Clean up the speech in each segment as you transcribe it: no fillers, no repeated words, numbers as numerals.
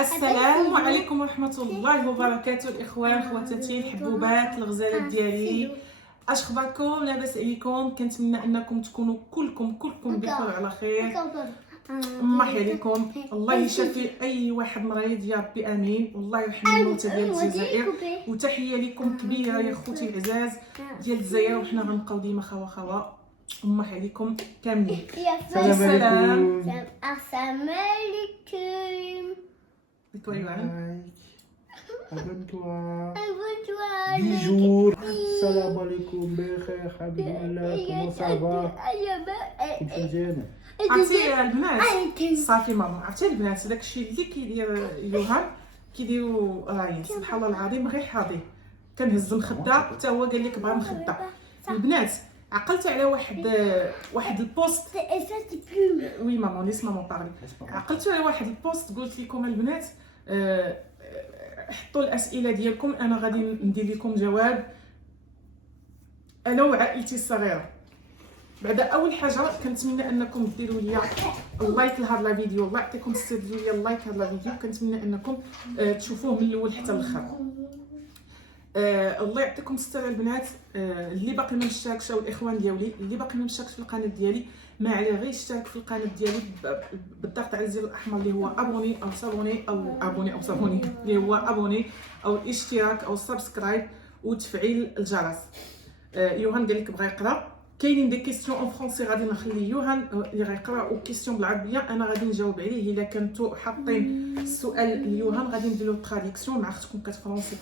السلام عليكم ورحمة الله وبركاته الإخوان خواتاتي الحبوبات الغزالات ديالي. اش اخباركم؟ لاباس عليكم؟ كنتمنى انكم تكونوا كلكم بخير وعلى خير. مرحبا عليكم، الله يشافي اي واحد مريض يا ربي امين، والله يرحم الموتى ديال الجزائر. وتحيه لكم كبيره يا خوتي العزاز ديال الجزائر، وحنا غنبقاو ديما خوا مرحبا عليكم كاملين. السلام عليكم. السلام عليكم. Abonne-toi. Abonne-toi. Bisous. Salam alaikum. بخير الحمد لله. Comment ça va? كل شيء مزيان. عرفتي البنات صافي ماما، عرفتي البنات داكشي اللي كيدير يوهان كيديروا راهي سبحان الله العظيم غير حاضي. كنهز مخده حتى هو قال لك بغا مخده. البنات عقلت على واحد البوست. وي ماما ليس ماما بارلي. عقلت على واحد البوست قلت لكم البنات حطوا الاسئله ديالكم، انا غادي ندير لكم جواب انا وعائلتي الصغيره. بعد اول حاجه كنتمنى انكم ديروا لي اللايك لهذا الفيديو، الله يعطيكم الستر ديروا لي اللايك لهذا الفيديو، كنتمنى انكم تشوفوه من الاول حتى الاخر. الله يعطيكم الستر البنات. اللي باقي ما مشتركش او الاخوان ديالي اللي باقي ما مشتركش في القناه ديالي، ما عليه غير يشترك في القناه ديالي بالضغط على الزر الاحمر اللي هو ابوني او صابوني او صابوني اللي هو ابوني او الاشتراك او السبسكرايب وتفعيل الجرس. يوهان قال لك بغا يقرا، كاينين دي كيسيون اون فرونسي غادي نخلي يوهان اللي غيقرا، وكيسيون بالعربيه انا غادي نجاوب عليه. الا كنتو حاطين السؤال ليوهان غادي نديرو تراديكسيون مع اختكم كتفرونسي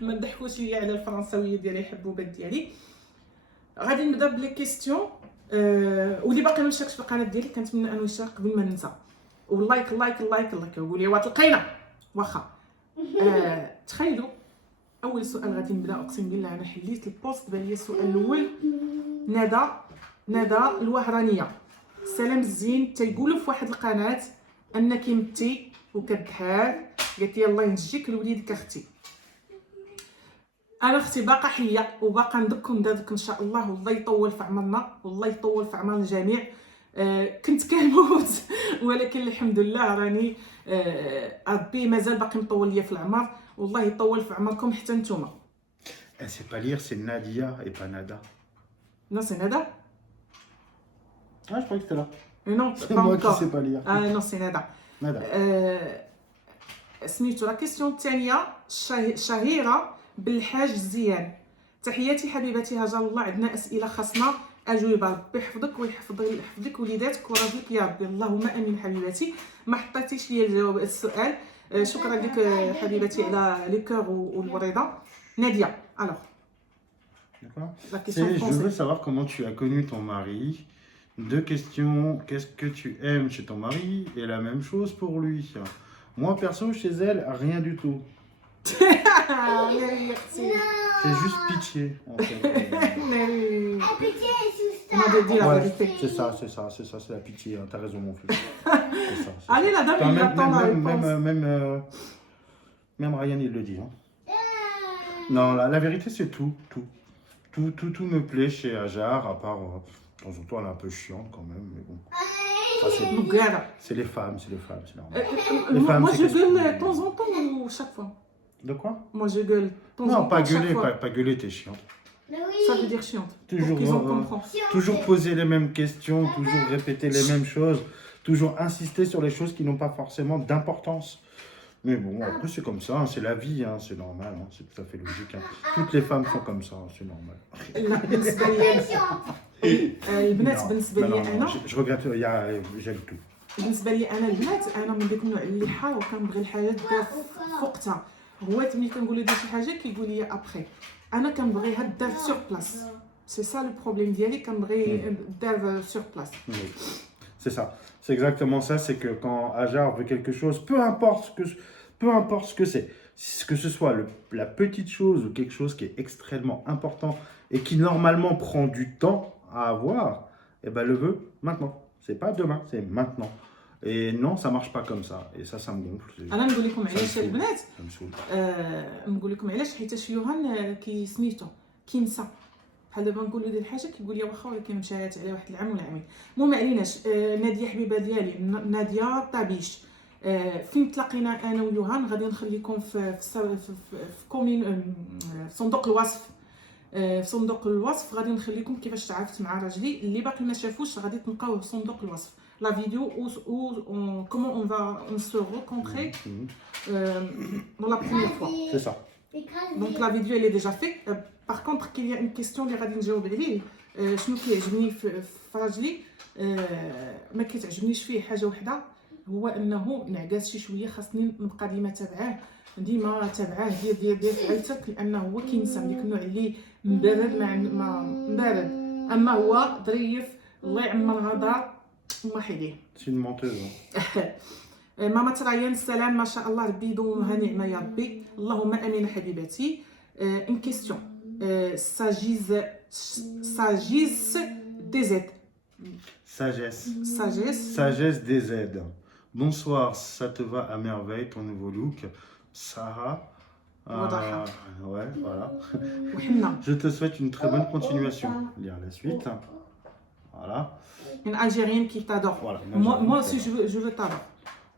ما نضحكوش ليا على الفرنساويه ديالي الحبوبات ديالي. غادي نبدا بلي كيسيون. واللي باقي ما مشاركش في القناه ديالي كنتمنى انه يشترك قبل ما ننسى، واللايك اللايك اللايك الله كيقول لي وات لقينا واخا. تخيلوا اول سؤال غادي نبدا، اقسم بالله انا حليت البوست بان لي السؤال الاول. ندى الوهرانيه، السلام الزين، تيقولوا في واحد القناه انك متي وكتحال، قالت لي الله ينجيك لوليدك اختي. انا اختي باقا حيه وباقا ندك ان شاء الله، والله يطول في عمرنا والله يطول في عمر الجميع. كنت كنموت ولكن الحمد لله راني ربي مازال باقي مطول ليا في العمر، والله يطول في عمركم حتى نتوما. C'est pas lire, c'est Nadia et pas Nada. Non, c'est Nada. Ah, je croyais que c'était là. Non, C'est pas moi encore. qui sais pas lire. Ah non, c'est Nada. Nada. سميتو لا كيسيون الثانيه، شهيره بالحاج زيان، تحياتي حبيبتي هاجر الله، عندنا اسئله خاصنا اجوبه، ربي يحفظك ويحفظك وليداتك ورزقك يا ربي، اللهم امين حبيبتي. ما حطيتيش لي الجواب السؤال، شكرا لك حبيبتي على لي كور والوريضه. ناديه الوغ D'accord. لا كيسيون Je veux savoir comment tu as connu ton mari. Deux questions. Qu'est-ce que tu aimes chez ton mari? Et la même chose pour lui. Moi, perso, chez elle, rien du tout. C'est juste pitié, en fait. On m'avait dit la Ouais, vérité. c'est ça, c'est la pitié. Hein, t'as raison, mon fils. C'est ça. Allez, la dame, Enfin, il attend la réponse. Même Ryan, il le dit. Hein. Non, la vérité, c'est tout. Tout me plaît chez Hajar, à part, de temps en temps, elle est un peu chiante quand même, mais bon. Ça, c'est les femmes, c'est normal. Moi, je c'est gueule qu'est-ce de temps en temps ou chaque fois? De quoi? Moi, je gueule de temps en Non, temps. pas chaque gueuler, fois. pas gueuler, t'es chiante. Ça veut dire chiante. Toujours, Pour qu'ils en comprennent. toujours poser les mêmes questions, toujours répéter les mêmes choses, toujours insister sur les choses qui n'ont pas forcément d'importance. Mais bon, après c'est comme ça, hein, c'est la vie, hein, c'est normal, hein, c'est tout à fait logique. Hein. Toutes les femmes sont comme ça, hein, c'est normal. البنات بالنسبه لي انا Je regrette, j'aime tout. بالنسبه لي انا البنات انا من داك النوع اللي حار وكنبغي الحاجه دار في وقتها. هو ملي كنقول له دير شي حاجه كيقول لي ابخي، انا كنبغيها دار سور بلاص. سي سا لو بروبليم ديالي، كنبغي دار سور بلاص. C'est ça, c'est exactement ça, c'est que quand Hajar veut quelque chose, peu importe ce que c'est, que ce soit la petite chose ou quelque chose qui est extrêmement important et qui normalement prend du temps à avoir, et ben le veut maintenant. C'est pas demain, c'est maintenant. Et non, ça marche pas comme ça. Et ça me gonfle. انا نقول لكم علاش البنات، Ça me saoule. نقول لكم علاش، حيت يوهان كي سميتو كينسى. بحال دابا نقول له دير حاجه كيقول لي واخا ولكن مشات عليه واحد العام ولا عامين. المهم ما عليناش. ناديه حبيبه ديالي، ناديه طابيش، فين تلاقينا انا ويوهان غادي نخليكم في كومين في صندوق الوصف. في صندوق الوصف غادي نخليكم كيفاش تعرفت مع راجلي. اللي باقي ما شافوش غادي تلقاوه في صندوق الوصف لا فيديو او كومون اون فا اون سو رونكونتري dans la première fois. C'est ça. Donc la vidéo elle est déjà faite. Par contre qu'il y a une question اللي غادي نجاوب عليه. شنو كيعجبني في راجلي ما كيتعجبنيش فيه حاجه وحده، هو انه نعكاس شي شويه. خاصني نبقى ديما تابعاه دير فعلتك، لانه هو كينسى ديك النوع اللي مبرد ما مبرد، اما هو ظريف الله يعمر هذا الله يحييه. C'est une menteuse. ماما ترايان السلام ما شاء الله ربي يدومها نعمه يا ربي اللهم امين حبيبتي. une question sagesse des aides. Sagesse des aides. Bonsoir, ça te va à merveille ton nouveau look, Sarah. Ouais, voilà. Je te souhaite une très bonne continuation. Lire la suite. Voilà. Une Algérienne qui t'adore. Voilà, moi aussi je veux t'adore.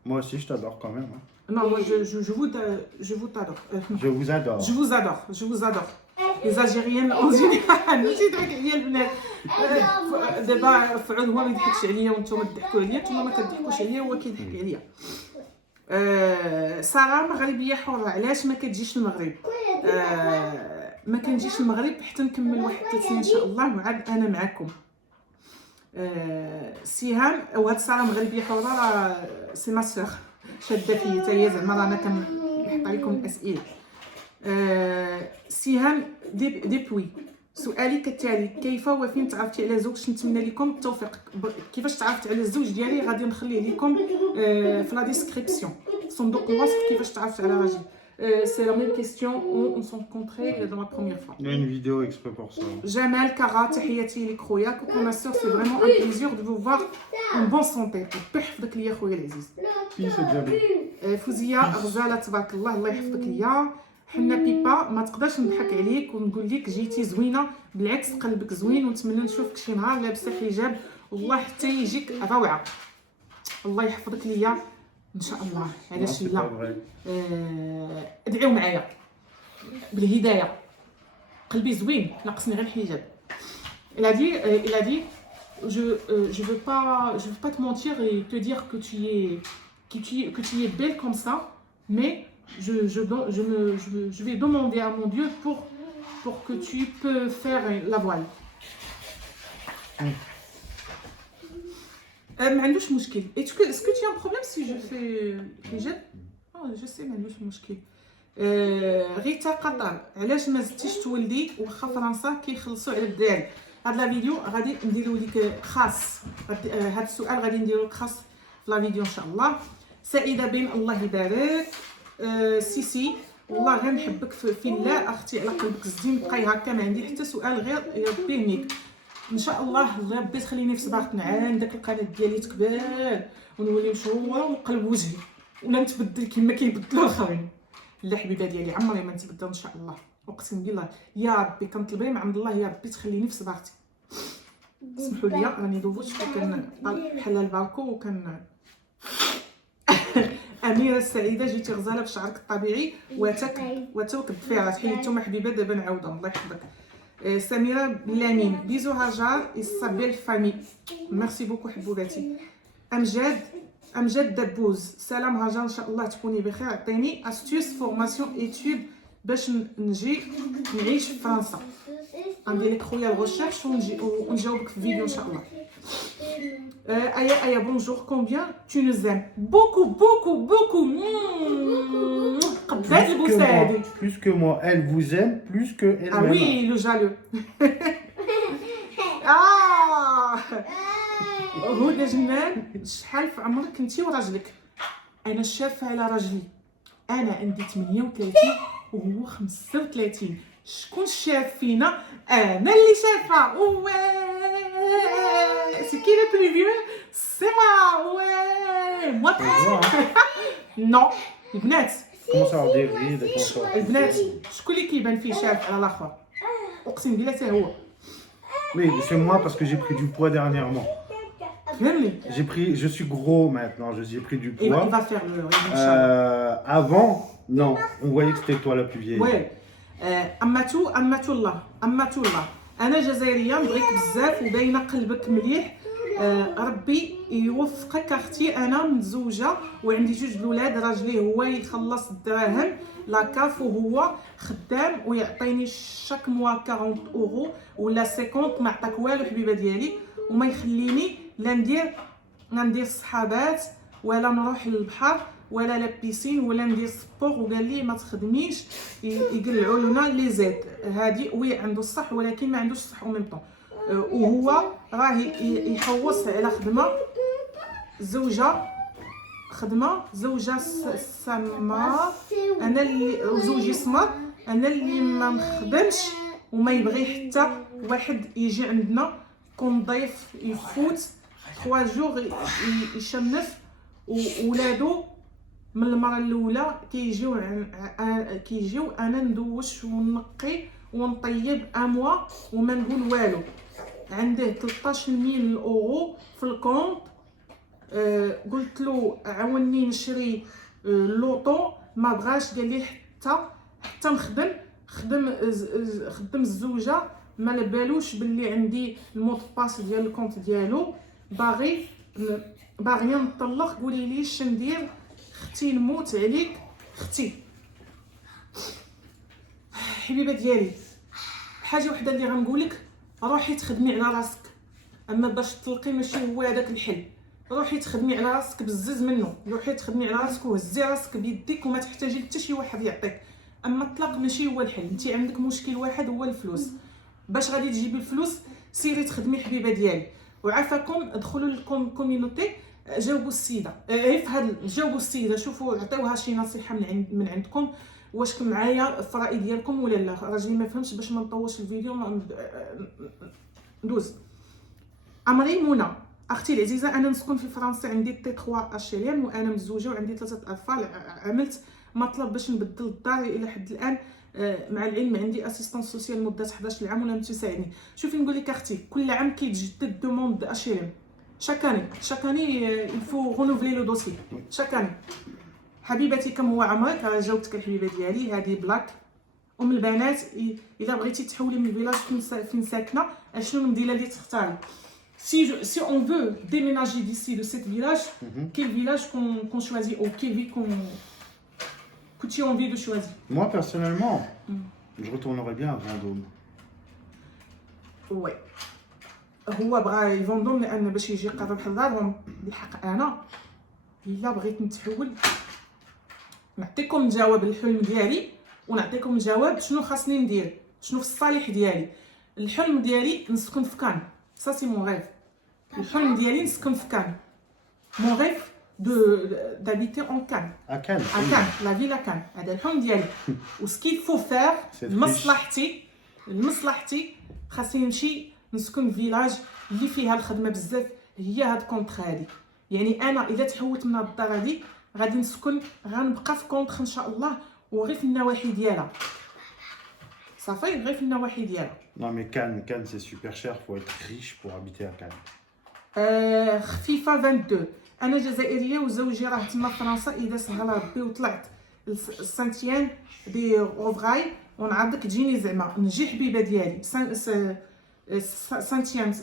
Moi aussi je t'adore quand même. Hein. Non, moi je vous t'adore. Je vous adore. Je vous adore. Les Algériennes en général ماشي داك هي البنات دابا فعود هو ما يضحكش عليا وانتم تضحكوا عليا، نتوما ما كتضحكوش عليا وهو كيضحك عليا. ساره مغربيه حره، علاش ما كتجيش المغرب؟ ما كنجيش المغرب حتى نكمل واحد 3 سنين ان شاء الله وعاد انا معكم. سهام وهاد ساره مغربيه حره سي ما سور شاده فيا حتى هي زعما رانا كنحط عليكم الاسئله. سهام ديبوي سؤالي كالتالي: كيف وفين تعرفتي على زوج؟ نتمنى لكم التوفيق. كيفاش تعرفت على الزوج ديالي غادي نخليه لكم في لا ديسكريبسيون صندوق الوصف. كيفاش تعرفت على راجل؟ C'est la même question où on s'est rencontrés dans la première fois. Il y a une vidéo exprès pour ça. Jamal, Kara, tahiyati li khoya. Coucou ma soeur, c'est vraiment un plaisir de vous voir en bonne santé. يحفظك ليا خويا العزيز. Puis c'est déjà bien. فوزية غزالة تبارك الله الله يحفظك ليا. حنا بيبا ما تقدرش نضحك عليك ونقول لك جيتي زوينه، بالعكس قلبك زوين ونتمنى نشوفك شي نهار لابسه حجاب والله حتى يجيك روعه. الله يحفظك ليا ان شاء الله. علاش لا؟ ادعيو معايا بالهدايه، قلبي زوين ناقصني غير الحجاب. Il a dit je veux pas te mentir et te dire que tu es belle comme ça, mais je vais demander à mon Dieu pour que tu peux faire la voile. ما عندوش مشكل. Est-ce que tu as un problème si je fais hijab? Je sais ما عندوش مشكل. غيتا قطر علاش ما زدتيش تولدي واخا فرنسا كيخلصوا على الدراري؟ هاد لا فيديو غادي نديرو لك خاص، هاد السؤال غادي نديرو لك خاص في لا فيديو ان شاء الله. سعيده بن الله يبارك. سيسي والله غير نحبك في الله اختي على قلبك الزين، بقاي هكا ما عندي حتى سؤال غير يا ربي يهنيك ان شاء الله. الله ربي تخليني في صباح نعان داك القناه ديالي تكبر ونولي مشهوره ونقلب وجهي ولا نتبدل كما كيبدلوا الاخرين. لا حبيبه ديالي عمري ما نتبدل ان شاء الله، اقسم بالله. يا ربي كنطلب من عند الله يا ربي تخليني في صباحتي. سمحوا لي راني دوبوت كان بحال البالكو وكان أميرة السعيدة جيتي غزالة بشعرك الطبيعي وتوك بفيرة. تحية نتوما حبيبة دابا نعاودو الله يحفظك. سميرة بلامين بيزو هاجر الصبي فامي ميرسي بوكو حبوباتي. أمجد دبوز سلام هاجر إن شاء الله تكوني بخير. عطيني أستيوس فورماسيون إيتود باش نجي نعيش في فرنسا. غندير لك خويا الغوشيرش ونجاوبك في فيديو إن شاء الله. Aya, bonjour, combien tu nous aimes? Beaucoup. Plus que moi, elle vous aime plus que elle-même. Ah oui, le jaloux. هدى جنان شحال في عمرك انتي وراجلك؟ انا شافه على راجلي، انا عندي 38 وهو 35. شكون شاف فينا؟ انا اللي شافه. C'est qui le plus vieux? C'est moi. Ouais. Moi non. البنات. Comment ça des rides, comment ça? البنات شكون اللي كيبان فيه شاف على الاخر؟ اقسم بالله حتى هو. Oui, c'est moi parce que j'ai pris du poids dernièrement. فهمني. je suis gros maintenant, j'ai pris du Il poids. va faire le régime, Inch'Allah. Avant, non, on voyait que c'était toi la plus vieille. وي أماتو الله أنا جزائرية نبغيك بزاف وباينة قلبك مليح. ربي يوفقك اختي. انا متزوجه وعندي 2 الاولاد، راجلي هو يخلص الدراهم لاكاف وهو خدام ويعطيني شاك موا 40 اورو ولا 50 ما عطاك والو حبيبه ديالي، وما يخليني لا ندير صحابات ولا نروح للبحر ولا لا بيسين ولا ندير سبور. وقال لي ما تخدميش يقلعوا لنا لي زيت هادي. وي عنده الصح ولكن ما عندوش الصح او ميم طون. وهو راه يحوص على زوجه سما. انا اللي زوجي سمر، انا اللي ما نخدمش وما يبغي حتى واحد يجي عندنا كون ضيف يفوت 3 جوغ يشنف. وولادو من المره الاولى كيجيو انا ندوش ونقي ونطيب اموا وما نقول والو. عنده 13,000 اورو في الكونت. قلت له عاوني نشري اللوطو، ما بغاش. قال لي حتى نخدم خدم الزوجه ما بالوش باللي عندي المود باس ديال الكونت ديالو. باغيه نطلق، قولي لي اش ندير اختي نموت عليك. اختي حبيبه ديالي، حاجه وحده اللي غنقول لك، روحي تخدمي على راسك. اما باش تطلقي ماشي هو هذاك الحل. روحي تخدمي على راسك بزز منه، روحي تخدمي على راسك وهزي راسك بيديك وما تحتاجي حتى شي واحد يعطيك. اما الطلاق ماشي هو الحل. انت عندك مشكل واحد هو الفلوس. باش غادي تجيبي الفلوس سيري تخدمي حبيبه ديالي. وعافاكم ادخلوا للكوميونيتي، جاوبوا السيده. جاوبوا السيده، شوفوا عطيوها شي نصيحه من عندكم. واش معايا في الراي ديالكم ولا لا؟ راجلي ما فهمش باش ما نطولش الفيديو. ندوز. عمري منى اختي العزيزه، انا نسكن في فرنسا، عندي تي 3 اشيلين وانا متزوجه وعندي 3 اطفال. عملت مطلب باش نبدل الدار الى حد الان. مع العلم عندي اسيستون سوسيال مده 11 عام ولم تساعدني. شوفي نقول لك اختي، كل عام كيتجدد دوموند اشيلين. شاكاني الفو رونوفلي لو دوسي شاكاني. حبيبتي كم هو عمرك؟ راه جاوبتك الحبيبه ديالي. هذه بلاك. ام البنات، الا بغيتي تحولي من الفيلاج فين ساكنه، شنو المدينه اللي تختاري؟ Si on veut déménager d'ici de ce village, quel village qu'on choisit ou quelle ville que tu as envie de choisir? Moi personnellement, je retournerais bien à Vendôme. Ouais. هو بغى يفوندوم لان باش يجي يقرب حضارهم. بالحق انا الا بغيت نتحول، نعطيكم الجواب الحلم ديالي ونعطيكم الجواب شنو خاصني ندير، شنو في الصالح ديالي. الحلم ديالي نسكن في كان. Ça c'est mon rêve. الحلم ديالي نسكن في كان. Mon rêve d'habiter en Cannes. À Cannes. À Cannes, la ville à Cannes. هذا الحلم ديالي. وسكي فو فير لمصلحتي خاصني نمشي نسكن فيلاج اللي فيها الخدمه بزاف. هي هاد كونطخ هادي. يعني انا الا تحولت من هاد الدار هادي غادي نسكن، غنبقى في كونطخ ان شاء الله وغير في النواحي ديالها. صافي غير في النواحي ديالها. Non mais Cannes c'est super cher, faut être riche pour habiter à Cannes. خفيفه 22. انا جزائريه وزوجي راه تما في فرنسا. اذا سهل ربي وطلعت سانتيان دي روفغاي ونعرضك تجيني زعما نجي حبيبه ديالي. Saint-Étienne.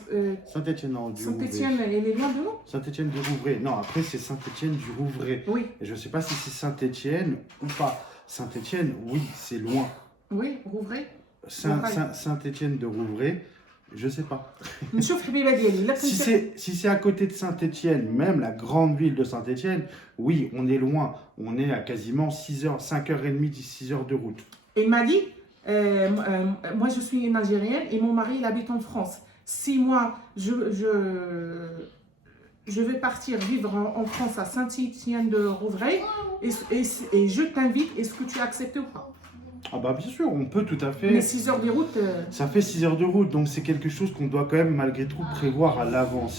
Saint-Étienne du Rouvray. Saint-Étienne, elle est loin de nous? Saint-Étienne du Rouvray. Non, après c'est Saint-Étienne du Rouvray. Oui. Et je sais pas si c'est Saint-Étienne ou pas. Saint-Étienne, oui, c'est loin. Oui, Rouvray. Saint-Étienne de Rouvray, je sais pas. نشوف حبيبه ديالي. لا Si c'est à côté de Saint-Étienne, même la grande ville de Saint-Étienne, oui, on est loin. On est à quasiment 6 heures, 5h30, 6 heures de route. Il m'a dit, moi je suis une Algérienne et mon mari il habite en France. Si moi je vais partir vivre en France à Saint-Étienne de Rouvray et je t'invite, est-ce que tu acceptes ou pas? Ah bah bien sûr, on peut tout à fait. Mais 6 heures de route... Ça fait 6 heures de route, donc c'est quelque chose qu'on doit quand même malgré tout prévoir à l'avance.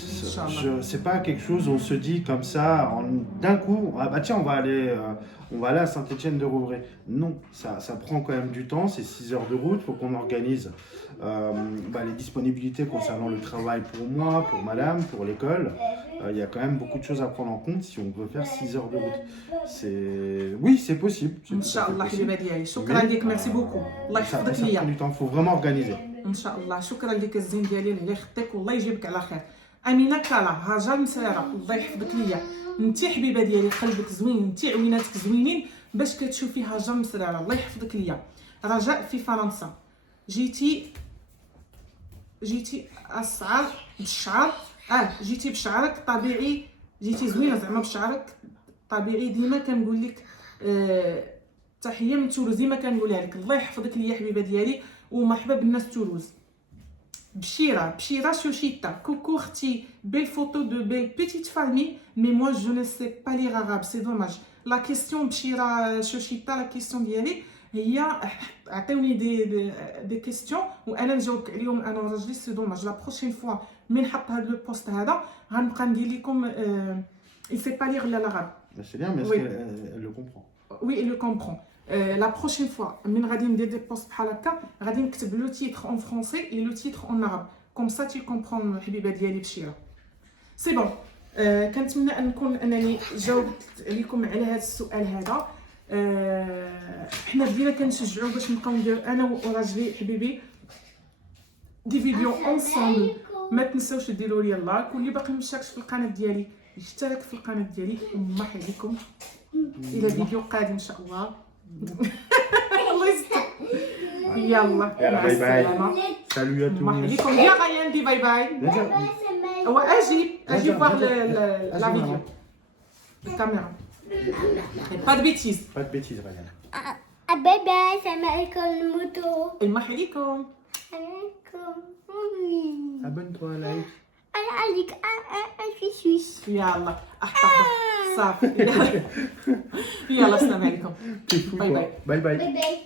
C'est pas quelque chose, on se dit comme ça, d'un coup, ah bah tiens, on va aller à Saint-Étienne de Rouvray. Non, ça prend quand même du temps, c'est 6 heures de route, il faut qu'on organise les disponibilités concernant le travail pour moi, pour madame, pour l'école. Il y a quand même beaucoup de choses à prendre en compte si on veut faire 6 heures de route. Oui, c'est possible. C'est ان tout à شاء fait الله possible. حبيبه ديالي شكرا Mais, لك ميرسي بوكو الله Ça, يحفظك ça prend ليا du temps, il faut vraiment organiser. ان شاء الله شكرا لك الزين ديالي اللي يخطيك والله يجيبك على خير امينه كالا هاجر مساره الله يحفظك ليا انت حبيبه ديالي قلبك زوين انت عويناتك زوينين باش كتشوفي هاجر مسراره الله يحفظك ليا رجاء في فرنسا جيتي اسعار بالشعر جيتي بشعرك طبيعي جيتي زوينه زعما بشعرك طبيعي ديما كنقول لك تحيه من تولوز ديما كنقولها لك الله يحفظك ليا حبيبه ديالي ومرحبا بالناس تولوز بشيرة شوشيتا coucou اختي belle photo de belle petite famille mais moi je ne sais pas lire arabe c'est dommage la question بشيرة شوشيتا la question ديالي هي عطيوني دي كيستيون وانا نجاوبك عليهم انا وراجلي سي دوماج لا بروشين فوا من نحط هذا لو بوست هذا غنبقى ندير لكم il sait pas lire l'arabe. C'est bien, mais est-ce Oui. qu'elle le comprend? Oui, il le comprend. La prochaine fois, من غادي ندير دي بوست بحال هكا غادي نكتب لو تيتر en français et le titre en arabe. Comme ça tu comprends حبيبه ديالي بشيره. سي بون. كنتمنى ان نكون انني جاوبت عليكم على هذا السؤال هذا. حنا بدينا كنشجعوا باش نبقاو ندير انا وراجلي حبيبي دي فيديو اونصومبل. ما تنساوش ديروا لي لايك واللي باقي مشتركش في القناه ديالي يشترك في القناه ديالي ومرحبا بكم الى فيديو قادم ان شاء الله. الله يستر. يلا مع باي باي. السلامه. Salut à مرحبا tous. بكم يا غيان دي باي باي. هو اجي فواغ لا فيديو الكاميرا. با دو بيتيز. Pas de bêtises, Ryan. باي باي سلام عليكم الموتو مرحبا بكم. عليكم Abonne-toi, like. انا عليك في سويس يلا احتفظ صافي. يلا السلام عليكم. T'es fou, Bye quoi. bye. Bye bye. باي باي